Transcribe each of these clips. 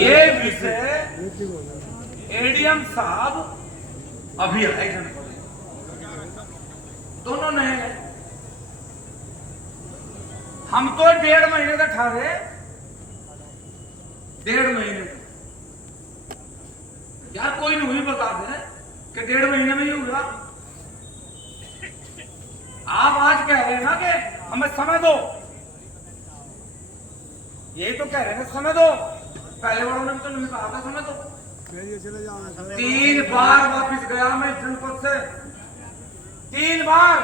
ये विषय एडीएम साहब अभी आए जनपद, दोनों ने हम तो 1.5 महीने तक ठहरे, 1.5 महीने यार कोई नहीं बता दे कि 1.5 महीने में ही होगा। आप आज कह रहे हैं ना कि हमें समय दो, यही तो कह रहे हैं समय दो। पहले वालों ने तो नहीं कहा था समय दो। 3 बार वापिस गया मैं जनपद से, 3 बार,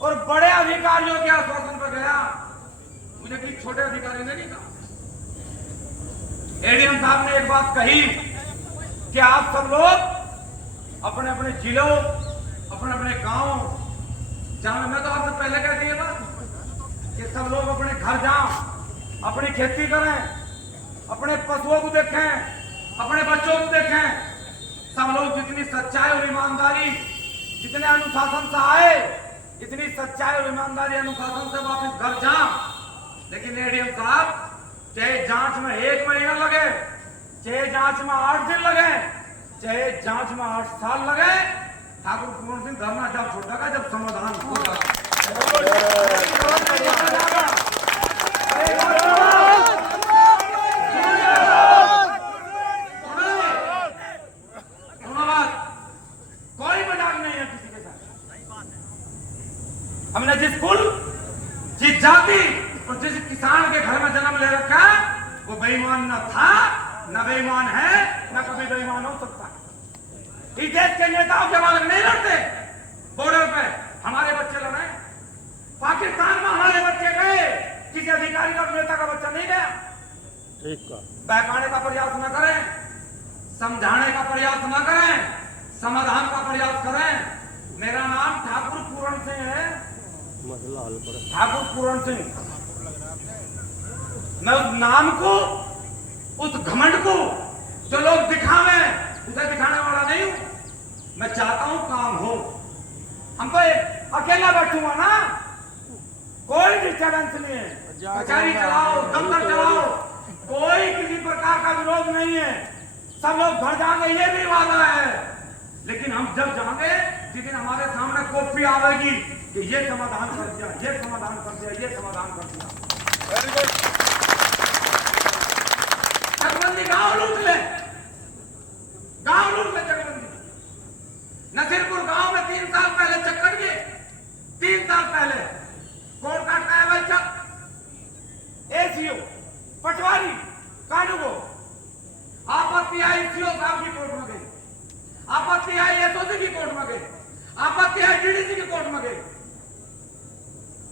और बड़े अधिकारियों के आश्वासन पर गया, मुझे किसी छोटे अधिकारी ने नहीं कहा। एडीएम साहब ने एक बात कही कि आप सब लोग अपने अपने जिलों, अपने अपने गांव जाओ। मैं तो आपसे पहले कह दिया था कि सब लोग अपने घर जाओ, अपनी खेती करें, अपने पशुओं को देखें, अपने बच्चों को देखें। सब लोग जितनी सच्चाई और ईमानदारी, जितने अनुशासन से आए, इतनी सच्चाई और ईमानदारी अनुशासन से वापस घर जाओ। लेकिन एडीएम साहब, चाहे जांच में 1 महीना लगे, चाहे जांच में 8 दिन लगे, चाहे जांच में 8 साल लगे, ठाकुर पूर्ण सिंह धरना जब छोड़ेगा जब समाधान होगा। कोई मजाक नहीं है किसी के साथ। हमने जिस कुल, जिस जाति और जिस किसान के घर में जन्म ले रखा, वो बेईमान न था, न बेईमान है, न कभी बेईमान हो सकता है। इस देश के नेताओं के बालक नहीं लड़ते। बॉर्डर पे हमारे बच्चे लड़े, पाकिस्तान में हमारे बच्चे गए, किसी अधिकारी का नेता का बच्चा नहीं गया। बहकाने का प्रयास न करें, समझाने का प्रयास न करें, समाधान का प्रयास करें। मेरा नाम ठाकुर पूर्ण सिंह है, ठाकुर पूर्ण सिंह। मैं उस नाम को, उस घमंड को जो लोग दिखावे, उसे दिखाने वाला नहीं हूं। मैं चाहता हूं काम हो। हम तो अकेला बैठूंगा ना, कोई डिस्टर्बेंस नहीं है। कचहरी चलाओ, दफ्तर चलाओ, कोई किसी प्रकार का विरोध नहीं है। सब लोग घर जाएंगे, ये भी वादा है। लेकिन हम जब जाएंगे, जिस दिन हमारे सामने कॉपी आवेगी कि ये समाधान कर दिया, ये समाधान कर दिया, ये समाधान कर दिया। चकबंदी गांव लूट ले, गांव लूट ले चकबंदी। नसीरपुर गांव में 3 साल पहले चक्कर गए, 3 साल पहले कोर्ट काटता है भाई चक, एसीओ, पटवारी, कानूगो। आपत्ति आई सीओ साहब की कोर्ट में गई, आपत्ति आई एसओसी की कोर्ट में गई, आपत्ति आई डीडीसी की कोर्ट में गई।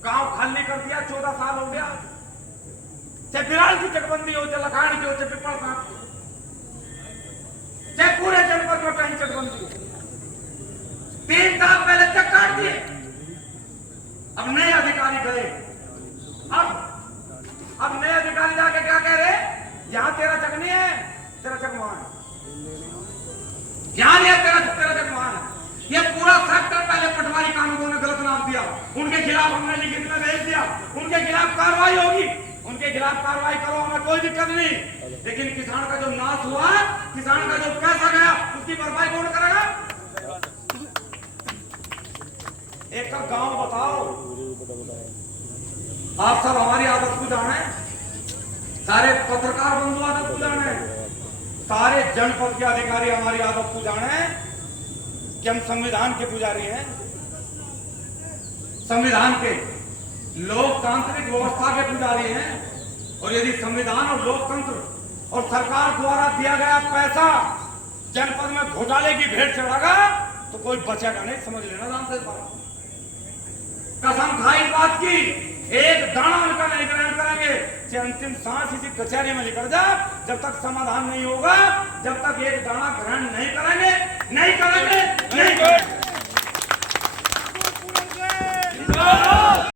गांव खाली कर दिया, 14 साल हो गया। चाहे बिराल की चकबंदी हो, चाहे लखाड़ी की हो, चाहे पिपल साहब की, चाहे पूरे जनपद में कहीं चकबंदी हो। 3 साल पहले चक काट दिए। अब नए अधिकारी गए, अब नए अधिकारी जाके क्या कह रहे, यहां तेरा चक नहीं है, तेरा चक वहां है। यहां नहीं है तेरा चक वहां है। ये पूरा सेक्टर पहले पटवारी कानूनों ने गलत नाम दिया, उनके खिलाफ हमने लिखित में भेज दिया, उनके खिलाफ कार्रवाई होगी, उनके खिलाफ कार्रवाई करो, हमें कोई दिक्कत नहीं। लेकिन किसान का जो नाश हुआ, किसान का जो पैसा गया, उसकी भरपाई कौन करेगा? एक का गांव बताओ। आप सब हमारी आदत को जाने, सारे पत्रकार बंधु आदत को जाने, सारे जनपद के अधिकारी हमारी आदत को जाने कि हम संविधान के पुजारी हैं, संविधान के, लोकतांत्रिक व्यवस्था के पुजारी हैं। और यदि संविधान और लोकतंत्र और सरकार द्वारा दिया गया पैसा जनपद में घोटाले की भेंट चढ़ागा तो कोई बचेगा नहीं, समझ लेना ध्यान से। कसम खाई बात की, एक दाना उनका नहीं ग्रहण करेंगे। चाहे अंतिम सांस इसी कचहरी में निकल जा, जब तक समाधान नहीं होगा, जब तक एक दाना ग्रहण नहीं करेंगे, नहीं करेंगे, नहीं करेंगे।